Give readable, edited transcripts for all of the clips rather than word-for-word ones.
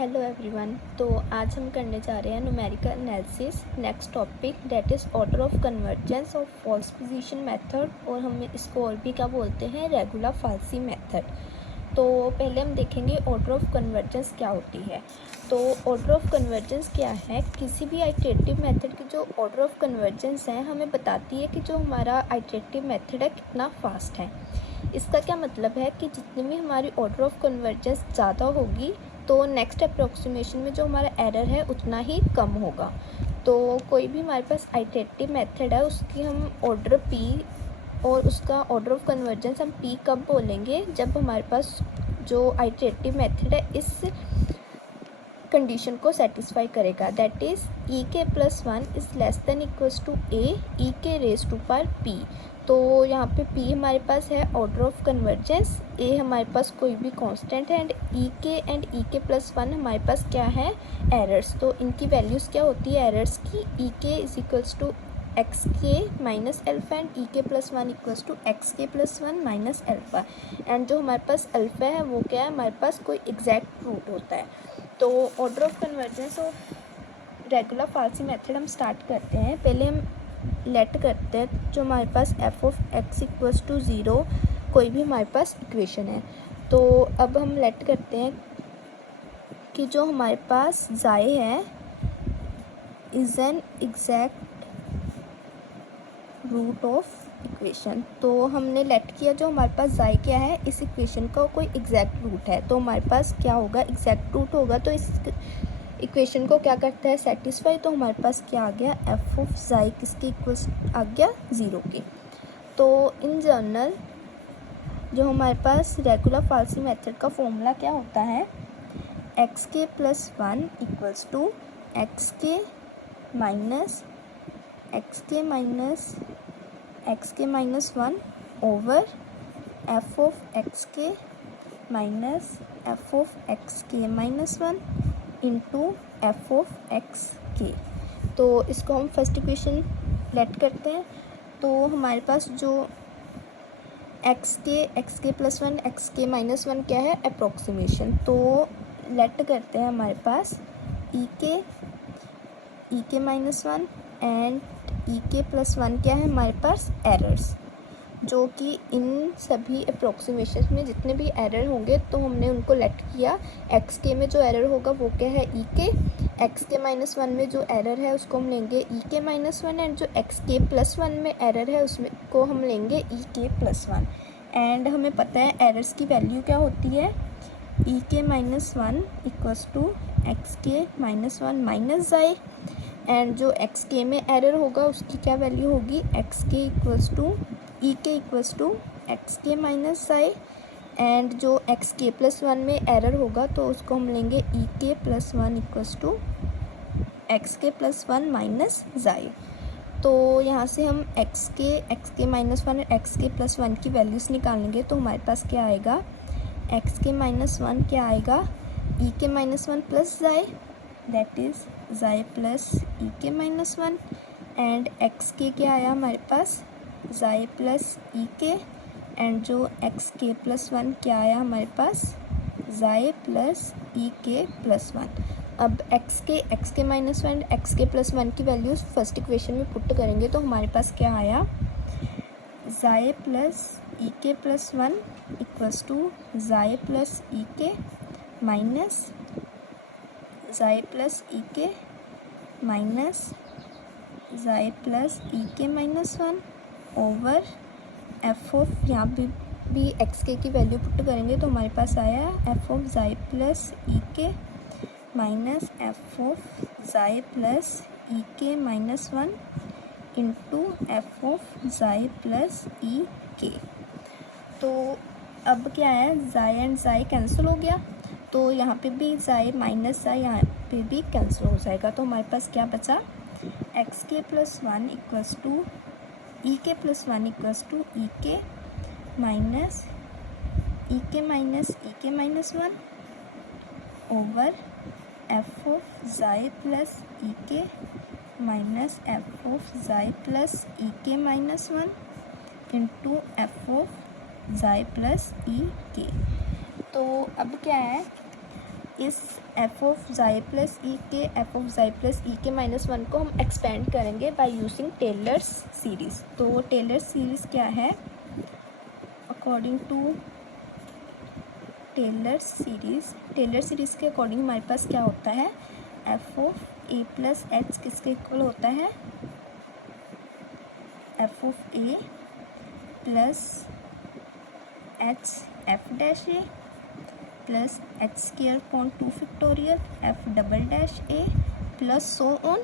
Hello everyone. तो आज हम करने जा रहे हैं numerical analysis next topic that is order of convergence of false position method, और हम इसको और भी क्या बोलते हैं, रेगुलर फाल्सी मेथड। तो पहले हम देखेंगे ऑर्डर ऑफ कन्वर्जेंस क्या होती है। तो ऑर्डर ऑफ कन्वर्जेंस क्या है, किसी भी आइटरेटिव मेथड की जो ऑर्डर ऑफ कन्वर्जेंस है हमें बताती है कि जो हमारा आइटरेटिव मेथड है कितना फास्ट है। इसका क्या मतलब है कि जितनी भी हमारी ऑर्डर ऑफ कन्वर्जेंस ज़्यादा होगी तो नेक्स्ट अप्रोक्सीमेशन में जो हमारा एरर है उतना ही कम होगा। तो कोई भी हमारे पास आइटरेटिव मेथड है उसकी हम ऑर्डर पी और उसका ऑर्डर ऑफ कन्वर्जेंस हम पी कब बोलेंगे, जब हमारे पास जो आइटरेटिव मेथड है इस कंडीशन को सेटिस्फाई करेगा, that is e k plus one is less than equals to a e k raise to power P. तो यहाँ पे p हमारे पास है ऑर्डर ऑफ कन्वर्जेंस, a हमारे पास कोई भी कांस्टेंट है, and e k plus one हमारे पास क्या है, एरर्स। तो इनकी वैल्यूज़ क्या होती है एरर्स की, e k is equals to x k minus alpha and e k plus one equals to x k plus one minus alpha. And जो हमारे पास अल्फा है वो क्या है, हमारे पास कोई एग्जैक्ट रूट होता है। तो order of convergence of regular falsi method हम स्टार्ट करते हैं। पहले हम लेट करते हैं जो हमारे पास f of x equals to zero कोई भी हमारे पास इक्वेशन है। तो अब हम लेट करते हैं कि जो हमारे पास जाए है is an exact root of equation. तो हमने लेट किया जो हमारे पास जाए क्या है, इस इक्वेशन का कोई एग्जैक्ट रूट है, तो हमारे पास क्या होगा, एग्जैक्ट रूट होगा। तो इस इक्वेशन को क्या करता है, सेटिस्फाई। तो हमारे पास क्या आ गया, एफ ऑफ जाई किसके इक्वल्स आ गया, ज़ीरो के। तो इन जनरल जो हमारे पास रेगुलर फाल्सी मेथड का फॉर्मूला क्या होता है, x k plus one equals to x k minus x k minus one over f of x k minus f of x k minus one into f of x k. तो इसको हम first equation let करते हैं। तो हमारे पास जो x k plus one x k minus one क्या है, अप्रोक्सीमेशन। तो लेट करते हैं हमारे पास e k minus one and e k plus one क्या है हमारे पास, एरर्स, जो कि इन सभी अप्रोक्सीमेशन में जितने भी एरर होंगे तो हमने उनको लेट किया। एक्स के में जो एरर होगा वो क्या है, ई के। एक्स के माइनस वन में जो एरर है उसको हम लेंगे e k minus one, and जो एक्स के प्लस वन में एरर है उसमें को हम लेंगे e k plus one. And हमें पता है एरर्स की वैल्यू क्या होती है, e k minus one equals to x k minus one minus जाए, एंड जो एक्स के में एरर होगा उसकी क्या वैल्यू होगी, एक्स के equals to e k equals to x k minus जाए, एंड जो एक्स के प्लस वन में एरर होगा तो उसको हम लेंगे e k plus one equals to x k plus one minus जाए। तो यहाँ से हम एक्स के माइनस वन और एक्स के प्लस वन की वैल्यूज़ निकालेंगे। तो हमारे पास क्या आएगा, एक्स के माइनस वन क्या आएगा, ई के माइनस वन प्लस जाए, दैट इज़ जाए plus e k minus one, and x के क्या आया हमारे पास, जाए प्लस ई के, एंड जो एक्स के प्लस वन क्या आया हमारे पास, जाए plus e k plus one. अब x k minus one x k plus one की वैल्यूज़ फर्स्ट इक्वेशन में पुट करेंगे तो हमारे पास क्या आया, जाए plus e k plus one equals to जाए प्लस ई के माइनस जाए प्लस ई के माइनस जाए plus e k minus one over f of, यहाँ भी एक्स के की वैल्यू पुट करेंगे तो हमारे पास आया एफ ऑफ जाए plus e k minus f of जाए plus e k minus one into f of जाए प्लस ई के। तो अब क्या है, जाए एंड जाए कैंसिल हो गया, तो यहाँ पे भी जाए माइनस जाए यहाँ पे भी कैंसिल हो जाएगा। तो हमारे पास क्या बचा, x k plus one equals to e k plus one equals to e k minus e k minus one over f of जाए plus e k minus f of जाए plus e k minus one into f of जाए plus e के। तो अब क्या है, इस F of xi plus e k F of xi plus e k minus one को हम एक्सपेंड करेंगे बाय यूजिंग टेलर्स सीरीज़। तो टेलर्स सीरीज़ क्या है? अकॉर्डिंग टू टेलर्स सीरीज़ के अकॉर्डिंग हमारे पास क्या होता है? F of A plus H किसके इक्वल होता है? F of A plus H F dash A plus H square upon 2 factorial F double dash A plus so on.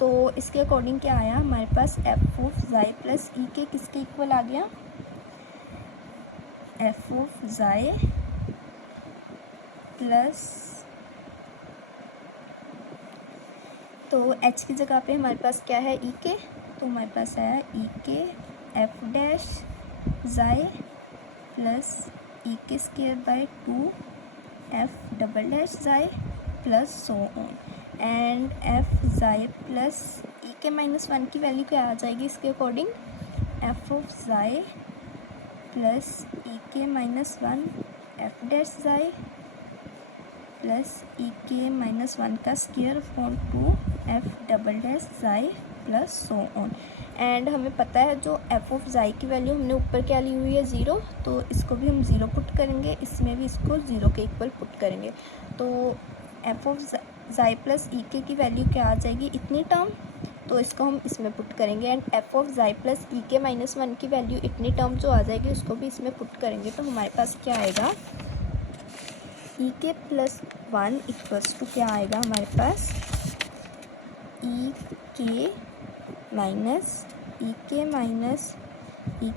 तो इसके अकॉर्डिंग क्या आया हमारे पास? F of xi plus e के किसके इक्वल आ गया? एफ ऑफ ज़ाई प्लस, तो एच की जगह पे हमारे पास क्या है? ई के। तो हमारे पास आया e k f dash xi plus e k square by 2 f double dash xi plus so on. And f xi plus e k minus one की वैल्यू क्या आ जाएगी इसके according? F of xi plus e k minus one f dash xi plus e k minus one का square upon 2 f double dash xi plus so on. And हमें पता है जो एफ ऑफ ज़ाई की वैल्यू हमने ऊपर क्या ली हुई है? 0। तो इसको भी हम 0 पुट करेंगे, इसमें भी इसको 0 के इक्वल पुट करेंगे। तो f of xi plus e k की वैल्यू क्या आ जाएगी? इतनी टर्म। तो इसको हम इसमें पुट करेंगे। And F of xi plus e k minus one की वैल्यू इतनी टर्म जो आ जाएगी उसको भी इसमें पुट करेंगे। तो हमारे पास क्या आएगा? ई k plus one equals to क्या आएगा हमारे पास? E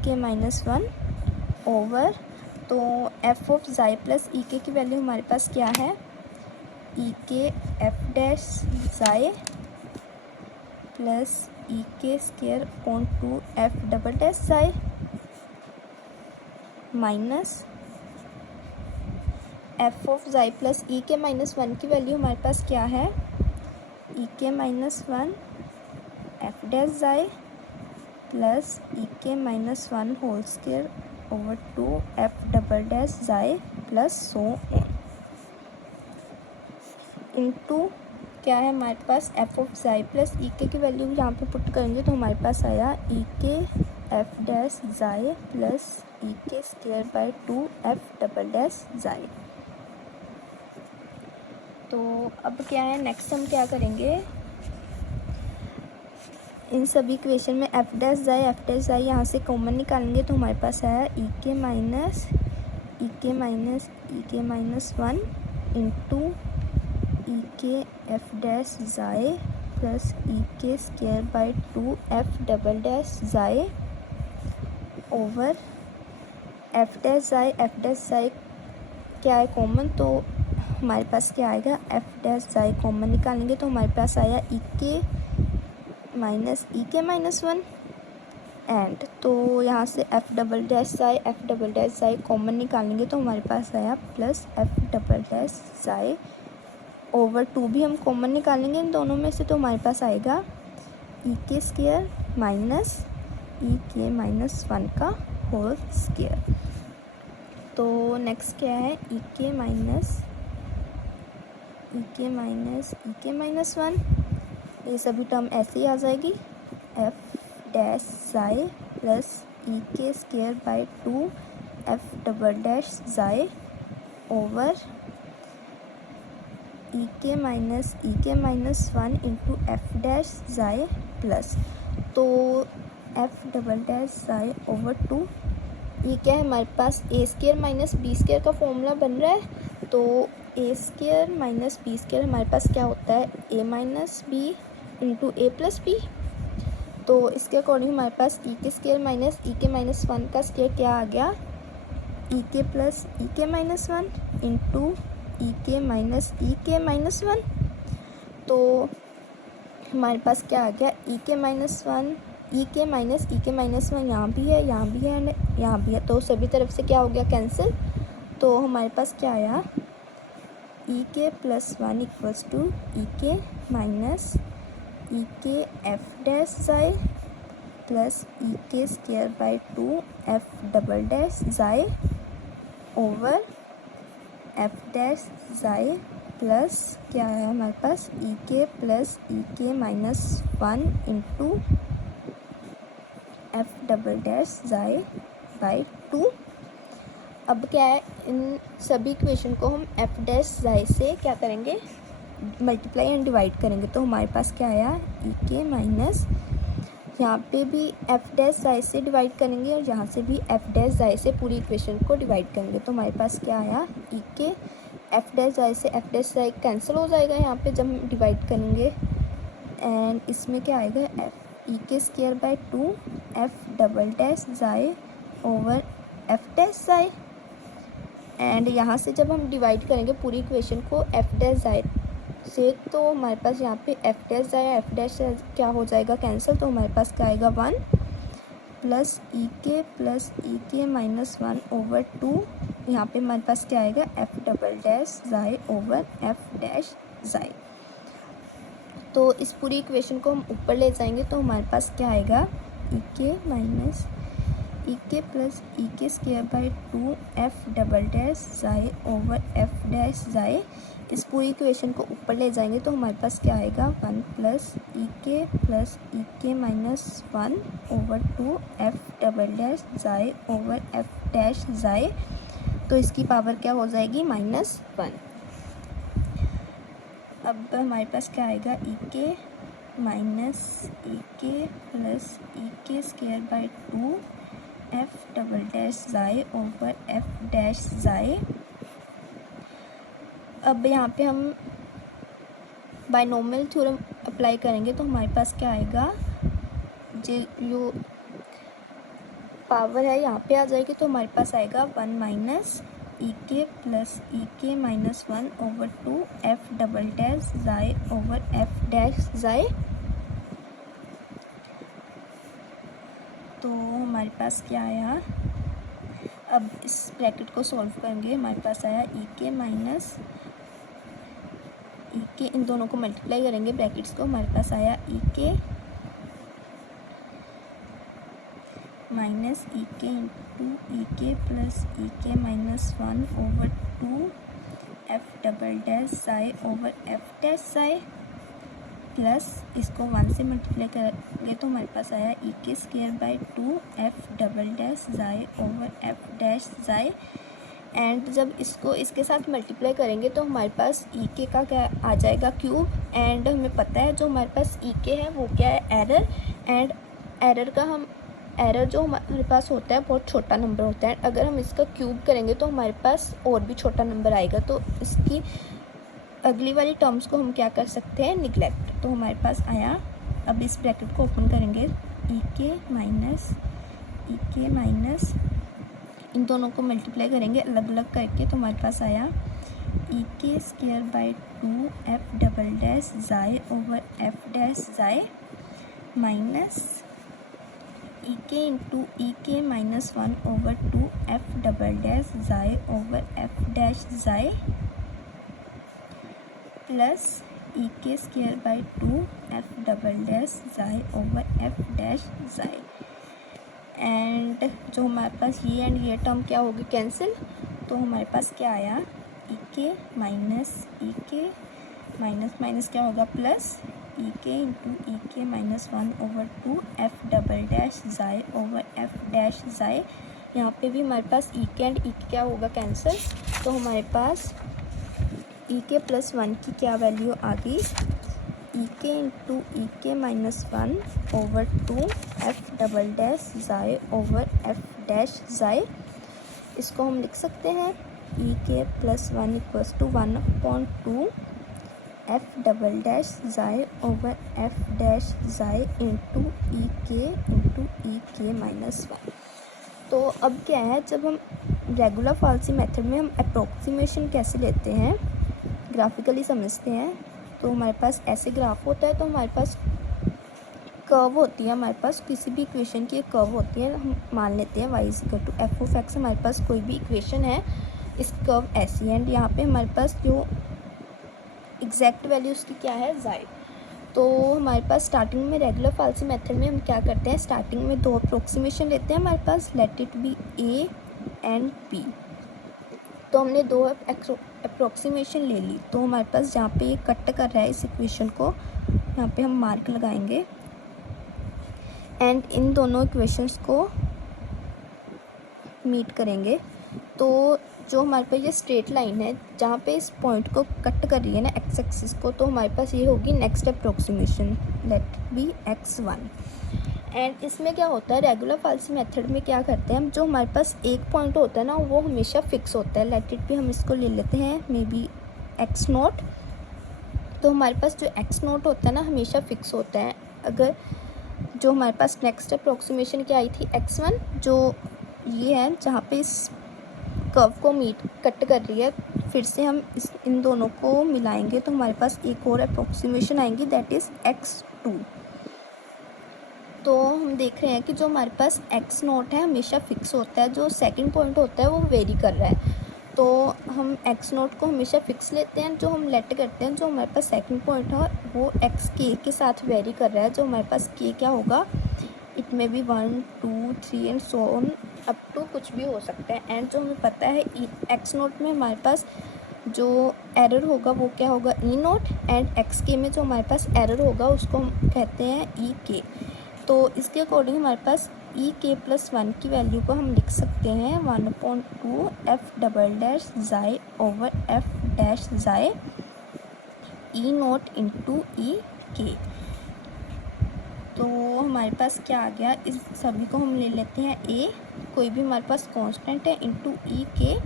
k minus one over, तो f of xi plus e k की वैल्यू हमारे पास क्या है? E k f dash xi plus e k square upon 2 f double dash xi minus f of xi plus e k minus one की value हमारे पास क्या है? E k minus one f dash xi plus e k minus one whole square over 2 f double dash xi plus so on into क्या है हमारे पास? F of xi plus e k की वैल्यू यहाँ पे पुट करेंगे तो हमारे पास आया e k f dash xi plus e k square by 2 f double dash xi. तो अब क्या है, नेक्स्ट हम क्या करेंगे? इन सभी इक्वेशन में एफ डैश ज़ाई यहाँ से कॉमन निकालेंगे तो हमारे पास आया e k minus one into e k f dash xi plus e k square by 2 f double dash xi over f dash xi क्या है कॉमन, तो हमारे पास क्या आएगा? एफ डैश ज़ाई कॉमन निकालेंगे तो हमारे पास आया e k minus one. And तो यहाँ से f double dash xi common निकालेंगे तो हमारे पास आया plus f double dash xi over 2 भी हम कॉमन निकालेंगे इन दोनों में से तो हमारे पास आएगा ई k square minus e k minus one का होल स्क्वायर। तो नेक्स्ट क्या है? ई के माइनस वन, ये सभी टर्म ऐसे ही आ जाएगी। F dash xi plus e k square by 2 f double dash xi over e k minus one into f dash xi plus, तो f double dash xi over 2, ये क्या है हमारे पास? A square minus b square का formula बन रहा है। तो a square minus b square हमारे पास क्या होता है? A minus b into a plus b. तो इसके अकॉर्डिंग हमारे पास e k square minus e k minus one का स्क्वायर क्या आ गया? ई k plus e k minus one into e k minus one. तो हमारे पास क्या आ गया? ई k minus e k minus one यहाँ भी है एंड यहाँ भी है, तो सभी तरफ से क्या हो गया? कैंसिल। तो हमारे पास क्या आया? E k plus one equals to e k minus e k f dash xi plus e k square by 2 f double dash xi over f dash xi plus क्या है हमारे पास e k plus e k minus 1 into f double dash xi by 2। अब क्या है, इन सभी equation को हम एफ डैश ज़ाई से क्या करेंगे, मल्टीप्लाई एंड डिवाइड करेंगे। तो हमारे पास क्या आया ई के माइनस, यहाँ पे भी एफ डैश ज़ाई से डिवाइड करेंगे और यहाँ से भी एफ डैश ज़ाई से पूरी इक्वेशन को डिवाइड करेंगे। तो हमारे पास क्या आया ई के एफ डैश ज़ाई से एफ डैश ज़ाई कैंसिल हो जाएगा यहाँ पे जब हम डिवाइड करेंगे, एंड इसमें क्या आएगा f e k square by 2 f double dash xi over f dash xi. And यहाँ से जब हम डिवाइड करेंगे पूरी इक्वेशन को एफ डैश ज़ाई से, तो हमारे पास यहाँ पे एफ डैश ज़ाई एफ डैश क्या हो जाएगा कैंसिल। तो हमारे पास क्या आएगा 1 plus e k minus 1 over 2। यहाँ पे हमारे पास क्या आएगा f double dash xi over f dash xi. तो इस पूरी इक्वेशन को हम ऊपर ले जाएंगे तो हमारे पास क्या आएगा ई k minus e k plus e k square by 2 f double dash xi over f dash xi. इस पूरी इक्वेशन को ऊपर ले जाएंगे तो हमारे पास क्या आएगा 1 plus e k minus 1 over 2 f double dash xi over f dash xi. तो इसकी पावर क्या हो जाएगी -1। अब हमारे पास क्या आएगा ई k minus e k plus e k square by 2 f double dash xi over f dash xi. अब यहाँ पे हम बाइनोमियल थ्योरम अप्लाई करेंगे तो हमारे पास क्या आएगा, जो पावर है यहाँ पे आ जाएगी। तो हमारे पास आएगा 1 minus e k plus e k minus 1 over 2 f double dash xi over f dash xi. तो हमारे पास क्या आया, अब इस ब्रैकेट को सॉल्व करेंगे, हमारे पास आया ई के माइनस ई के, इन दोनों को मल्टीप्लाई करेंगे ब्रैकेट्स को, हमारे पास आया e k minus e k into e k plus e k minus 1 over 2 f double dash xi over f dash xi plus इसको 1 से मल्टीप्लाई करेंगे तो हमारे पास आया e k square by 2 f double dash xi over f dash xi. And जब इसको इसके साथ मल्टीप्लाई करेंगे तो हमारे पास ई के का क्या आ जाएगा क्यूब। एंड हमें पता है जो हमारे पास ई के है वो क्या है एरर। एंड एरर जो हमारे पास होता है बहुत छोटा नंबर होता है, अगर हम इसका क्यूब करेंगे तो हमारे पास और भी छोटा नंबर आएगा। तो इसकी अगली वाली टर्म्स को हम क्या कर सकते हैं, निगलेक्ट। तो हमारे पास आया, अब इस ब्रैकेट को ओपन करेंगे, ई के माइनस इन दोनों को मल्टीप्लाई करेंगे अलग अलग करके तो हमारे पास आया e k square by 2 f double dash xi over f dash xi minus e k into e k minus 1 over 2 f double dash xi over f dash xi plus e k square by 2 f double dash xi over f dash xi. And जो हमारे पास ये and ये term क्या होगी cancel. तो हमारे पास क्या आया ई के माइनस क्या होगा plus e k into e k minus 1 over 2 f double dash xi over f dash xi. यहाँ पे भी हमारे पास ई के एंड ई के क्या होगा कैंसिल। तो हमारे पास ई के प्लस 1 की क्या वैल्यू आ गई, ई k into e k minus 1 over 2 f double dash xi over f dash xi. इसको हम लिख सकते हैं e k plus 1 equals to 1/2 f double dash xi over f dash xi into e k minus 1। तो अब क्या है, जब हम रेगुलर फाल्सी मेथड में हम अप्रोक्सीमेशन कैसे लेते हैं, ग्राफिकली समझते हैं। तो हमारे पास ऐसे ग्राफ होता है, तो हमारे पास कर्व होती है, हमारे पास किसी भी इक्वेशन की एक कर्व होती है। हम मान लेते हैं y equal to f of x, हमारे पास कोई भी इक्वेशन है, इस कर्व ऐसी एंड यहाँ पे हमारे पास जो एग्जैक्ट वैल्यू उसकी क्या है ज़ाई। तो हमारे पास स्टार्टिंग में रेगुलर फाल्सी मेथड में हम क्या करते हैं, स्टार्टिंग में 2 अप्रोक्सीमेशन लेते हैं हमारे पास, let it be a and b. तो हमने दो अप्रोक्सीमेशन ले ली, तो हमारे पास जहाँ पे ये कट कर रहा है इस इक्वेशन को, यहाँ पे हम मार्क लगाएंगे एंड इन दोनों इक्वेशंस को मीट करेंगे। तो जो हमारे पास ये स्ट्रेट लाइन है जहाँ पे इस पॉइंट को कट कर रही है ना एक्स एक्सिस को, तो हमारे पास ये होगी next approximation, let be x1। And इसमें क्या होता है, रेगुलर फाल्सी मेथड में क्या करते हैं हम, जो हमारे पास एक पॉइंट होता है ना वो हमेशा फिक्स होता है। लेट इट भी हम इसको ले लेते हैं मे बी x0। तो हमारे पास जो x0 होता है ना हमेशा फिक्स होता है। अगर जो हमारे पास नेक्स्ट अप्रोक्सीमेशन क्या आई थी x1, जो ये है जहाँ पे इस कर्व को कट कर रही है, फिर से हम इन दोनों को मिलाएंगे तो हमारे पास एक और अप्रोक्सीमेशन आएंगी, दैट इज़ x2। तो हम देख रहे हैं कि जो हमारे पास x0 है हमेशा फिक्स होता है, जो सेकंड पॉइंट होता है वो वेरी कर रहा है। तो हम x0 को हमेशा फिक्स लेते हैं, जो हम लेट करते हैं जो हमारे पास सेकंड पॉइंट है वो xk के साथ वेरी कर रहा है, जो हमारे पास k क्या होगा, इट में भी 1 2 3 and so on up to कुछ भी हो सकता है। एंड जो हमें पता है x0 में हमारे पास जो एरर होगा वो क्या होगा, e0, एंड xk में जो हमारे पास एरर होगा उसको हम कहते हैं ek। तो इसके अकॉर्डिंग हमारे पास ek+1 की वैल्यू को हम लिख सकते हैं 1/2 f double over f e0 into ek। तो हमारे पास क्या आ गया, इस सभी को हम ले लेते हैं a, कोई भी हमारे पास कांस्टेंट है, इंटू ek।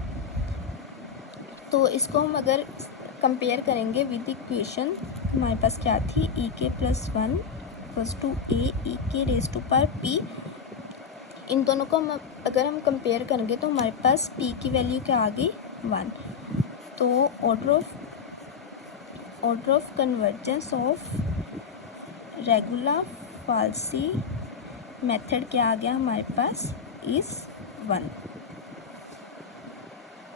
तो इसको हम अगर कंपेयर करेंगे विद इक्वेशन, हमारे पास क्या थी, ek+1 टू a ek⁻p। इन दोनों को हम अगर हम कंपेयर करेंगे तो हमारे पास p की वैल्यू क्या आ गई, 1। तो order of convergence of regular falsi method क्या आ गया हमारे पास, इज़ 1।